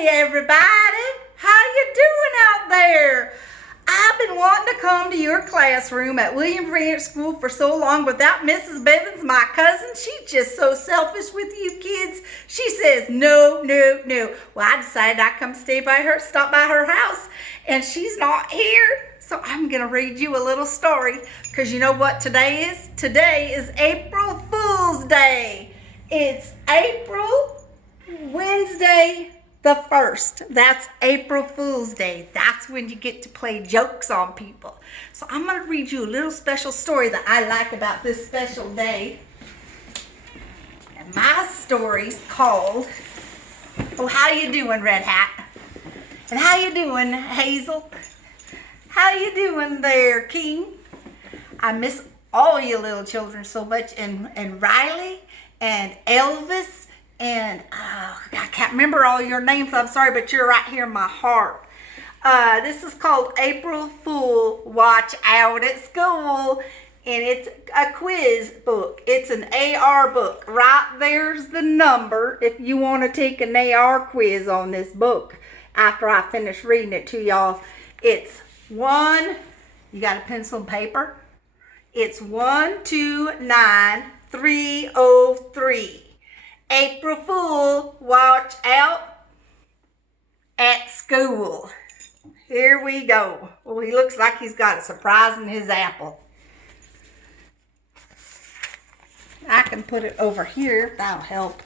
Hey everybody, how you doing out there? I've been wanting to come to your classroom at William Ranch School for so long without Mrs. Bevins, my cousin. She's just so selfish with you kids. She says no, no, no. Well, I decided I'd come stop by her house, and she's not here. So I'm gonna read you a little story, because you know what today is? Today is April Fool's Day. It's Wednesday the 1st. That's April Fool's Day. That's when you get to play jokes on people. So I'm going to read you a little special story that I like about this special day. And my story's called, oh, how you doing, Red Hat? And how you doing, Hazel? How you doing there, King? I miss all you little children so much. And Riley and Elvis. And I can't remember all your names. I'm sorry, but you're right here in my heart. This is called April Fool Watch Out at School. And it's a quiz book. It's an AR book. Right there's the number if you want to take an AR quiz on this book after I finish reading it to y'all. It's you got a pencil and paper? It's 129303. April Fool, watch out at school. Here we go. Well, he looks like he's got a surprise in his apple. I can put it over here. That'll help.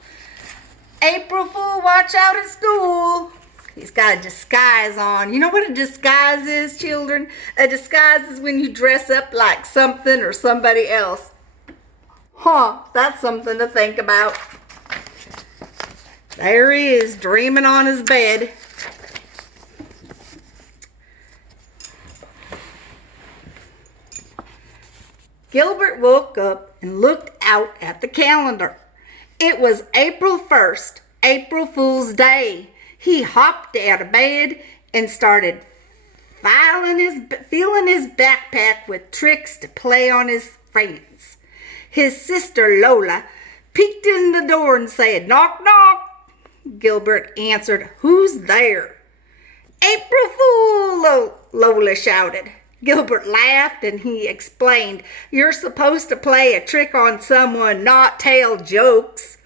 April Fool, watch out at school. He's got a disguise on. You know what a disguise is, children? A disguise is when you dress up like something or somebody else. Huh, that's something to think about. There he is, dreaming on his bed. Gilbert woke up and looked out at the calendar. It was April 1st, April Fool's Day. He hopped out of bed and started filling his backpack with tricks to play on his friends. His sister Lola peeked in the door and said, "Knock, knock." Gilbert answered, "Who's there?" "April Fool," Lola shouted. Gilbert laughed and he explained, "You're supposed to play a trick on someone, not tell jokes."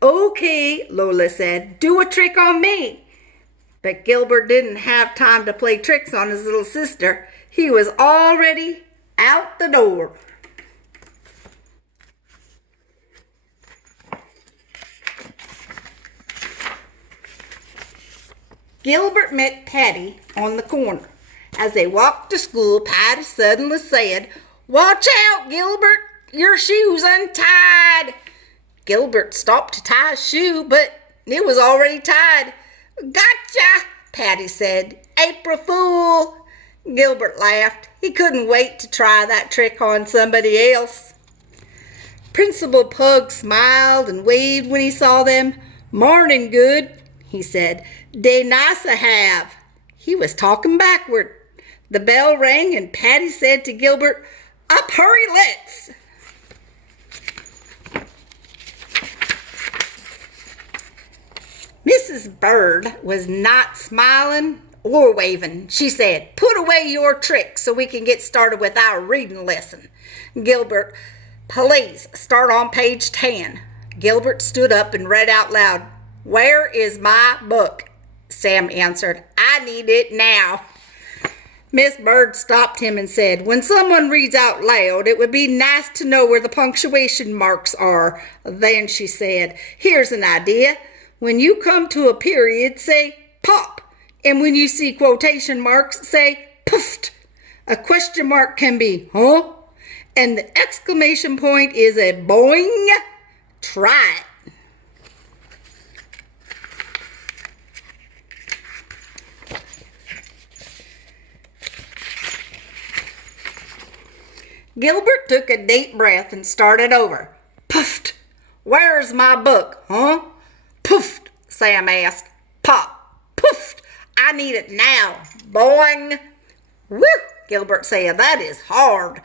"Okay," Lola said, "do a trick on me." But Gilbert didn't have time to play tricks on his little sister. He was already out the door. Gilbert met Patty on the corner. As they walked to school, Patty suddenly said, "Watch out, Gilbert, your shoe's untied." Gilbert stopped to tie his shoe, but it was already tied. "Gotcha," Patty said. "April Fool." Gilbert laughed. He couldn't wait to try that trick on somebody else. Principal Pug smiled and waved when he saw them. "Morning, good," he said. "Day nice to have." He was talking backward. The bell rang and Patty said to Gilbert, "Up, hurry, let's." Mrs. Bird was not smiling or waving. She said, "Put away your tricks so we can get started with our reading lesson." Gilbert, "Please start on page 10. Gilbert stood up and read out loud, "Where is my book?" Sam answered, "I need it now." Miss Bird stopped him and said, "When someone reads out loud, it would be nice to know where the punctuation marks are." Then she said, "Here's an idea. When you come to a period, say pop. And when you see quotation marks, say poofed. A question mark can be huh? And the exclamation point is a boing. Try it." Gilbert took a deep breath and started over. "Poofed. Where's my book, huh?" "Poofed," Sam asked. "Pop. Poofed. I need it now. Boing." "Whew," Gilbert said. "That is hard."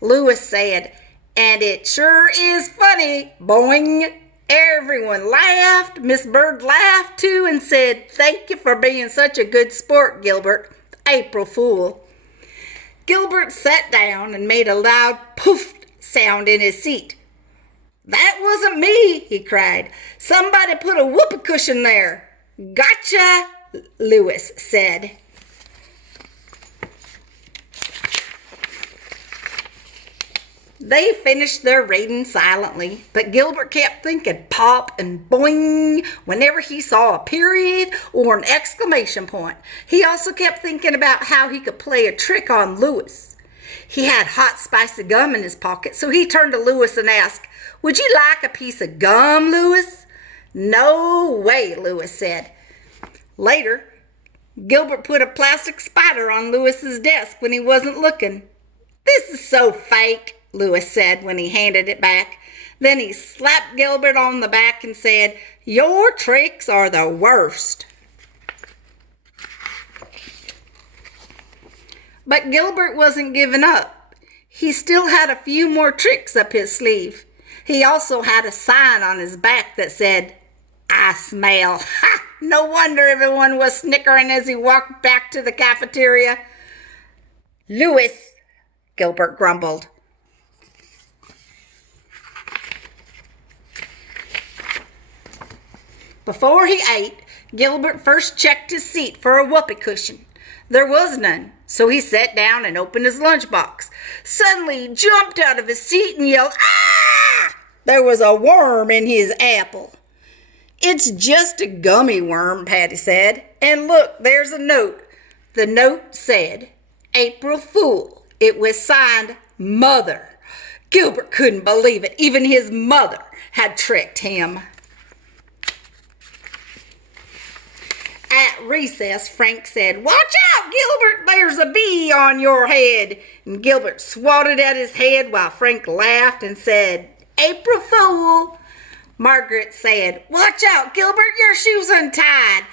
Lewis said, "And it sure is funny. Boing." Everyone laughed. Miss Bird laughed too and said, "Thank you for being such a good sport, Gilbert. April Fool." Gilbert sat down and made a loud poof sound in his seat. "That wasn't me," he cried. "Somebody put a whoopee cushion there." "Gotcha," Lewis said. They finished their reading silently, but Gilbert kept thinking pop and boing whenever he saw a period or an exclamation point. He also kept thinking about how he could play a trick on Lewis. He had hot, spicy gum in his pocket, so he turned to Lewis and asked, "Would you like a piece of gum, Lewis?" "No way," Lewis said. Later, Gilbert put a plastic spider on Lewis's desk when he wasn't looking. "This is so fake," Lewis said when he handed it back. Then he slapped Gilbert on the back and said, "Your tricks are the worst." But Gilbert wasn't giving up. He still had a few more tricks up his sleeve. He also had a sign on his back that said, "I smell." Ha! No wonder everyone was snickering as he walked back to the cafeteria. "Lewis," Gilbert grumbled. Before he ate, Gilbert first checked his seat for a whoopee cushion. There was none, so he sat down and opened his lunchbox. Suddenly he jumped out of his seat and yelled, "Ah!" There was a worm in his apple. "It's just a gummy worm," Patty said. "And look, there's a note." The note said, "April Fool." It was signed Mother. Gilbert couldn't believe it. Even his mother had tricked him. At recess, Frank said, "Watch out, Gilbert, there's a bee on your head." And Gilbert swatted at his head while Frank laughed and said, "April Fool." Margaret said, "Watch out, Gilbert, your shoe's untied."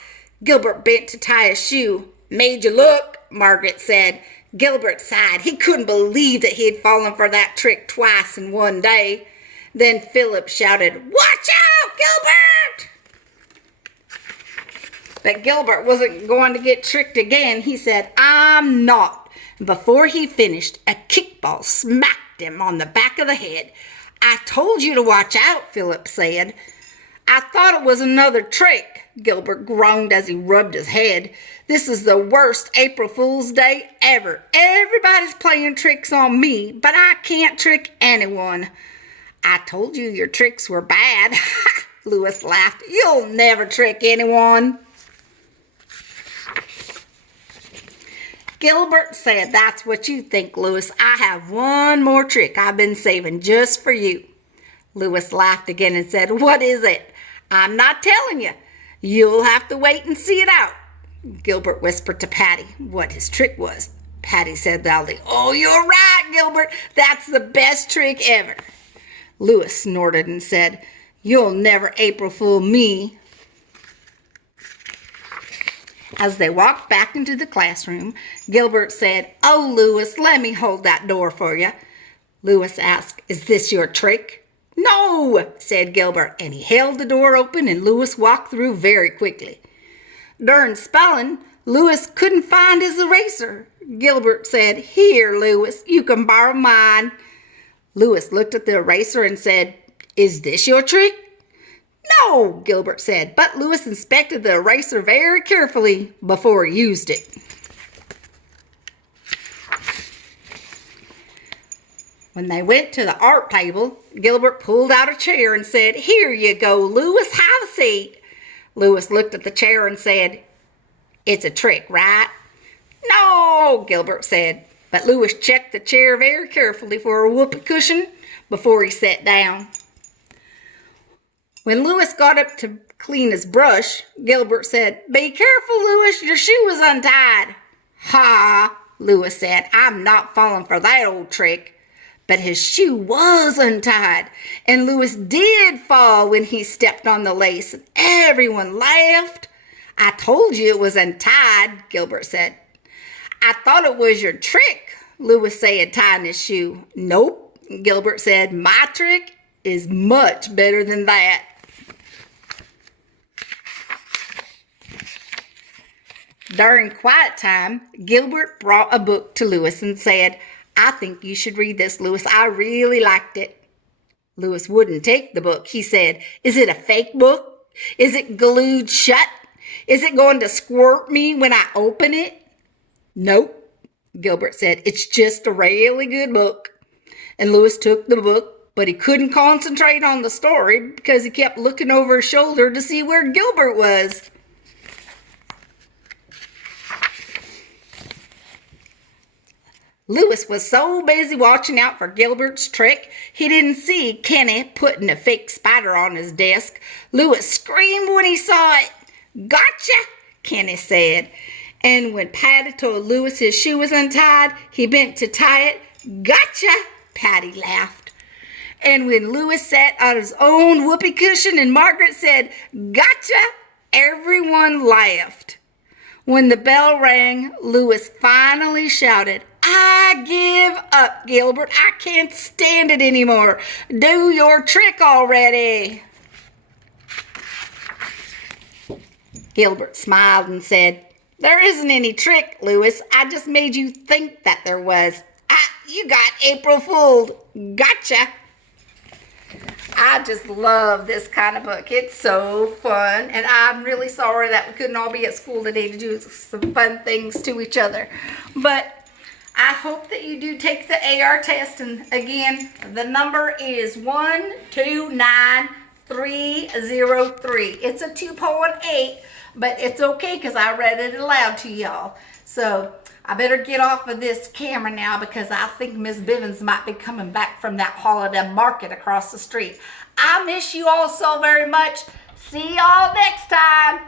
Gilbert bent to tie his shoe. "Made you look," Margaret said. Gilbert sighed. He couldn't believe that he had fallen for that trick twice in one day. Then Philip shouted, "Watch out, Gilbert!" But Gilbert wasn't going to get tricked again. He said, "I'm not." And before he finished, a kickball smacked him on the back of the head. "I told you to watch out," Philip said. "I thought it was another trick," Gilbert groaned as he rubbed his head. "This is the worst April Fool's Day ever. Everybody's playing tricks on me, but I can't trick anyone." "I told you your tricks were bad." Lewis laughed. "You'll never trick anyone." Gilbert said, "That's what you think, Lewis. I have one more trick I've been saving just for you." Lewis laughed again and said, "What is it?" "I'm not telling you. You'll have to wait and see it out." Gilbert whispered to Patty what his trick was. Patty said loudly, "Oh, you're right, Gilbert. That's the best trick ever." Lewis snorted and said, "You'll never April Fool me." As they walked back into the classroom, Gilbert said, "Oh, Lewis, let me hold that door for you." Lewis asked, "Is this your trick?" "No," said Gilbert, and he held the door open and Lewis walked through very quickly. During spelling, Lewis couldn't find his eraser. Gilbert said, "Here, Lewis, you can borrow mine." Lewis looked at the eraser and said, "Is this your trick?" "No," Gilbert said, but Lewis inspected the eraser very carefully before he used it. When they went to the art table, Gilbert pulled out a chair and said, "Here you go, Lewis, have a seat." Lewis looked at the chair and said, "It's a trick, right?" "No," Gilbert said, but Lewis checked the chair very carefully for a whoopee cushion before he sat down. When Lewis got up to clean his brush, Gilbert said, "Be careful, Lewis, your shoe is untied." "Ha," Lewis said, "I'm not falling for that old trick." But his shoe was untied, and Lewis did fall when he stepped on the lace, and everyone laughed. "I told you it was untied," Gilbert said. "I thought it was your trick," Lewis said, tying his shoe. "Nope," Gilbert said, "my trick is much better than that." During quiet time, Gilbert brought a book to Louis and said, "I think you should read this, Louis. I really liked it." Louis wouldn't take the book. He said, "Is it a fake book? Is it glued shut? Is it going to squirt me when I open it?" "Nope," Gilbert said. "It's just a really good book." And Louis took the book, but he couldn't concentrate on the story because he kept looking over his shoulder to see where Gilbert was. Louis was so busy watching out for Gilbert's trick, he didn't see Kenny putting a fake spider on his desk. Louis screamed when he saw it. "Gotcha," Kenny said. And when Patty told Louis his shoe was untied, he bent to tie it. "Gotcha," Patty laughed. And when Louis sat on his own whoopee cushion and Margaret said, "Gotcha," everyone laughed. When the bell rang, Louis finally shouted, "I give up, Gilbert. I can't stand it anymore. Do your trick already." Gilbert smiled and said, "There isn't any trick, Louis. I just made you think that there was. You got April fooled. Gotcha." I just love this kind of book. It's so fun, and I'm really sorry that we couldn't all be at school today to do some fun things to each other. But I hope that you do take the AR test, and again, the number is 129303. It's a 2.8, but it's okay because I read it aloud to y'all. So I better get off of this camera now because I think Miss Bivens might be coming back from that holiday market across the street. I miss you all so very much. See y'all next time.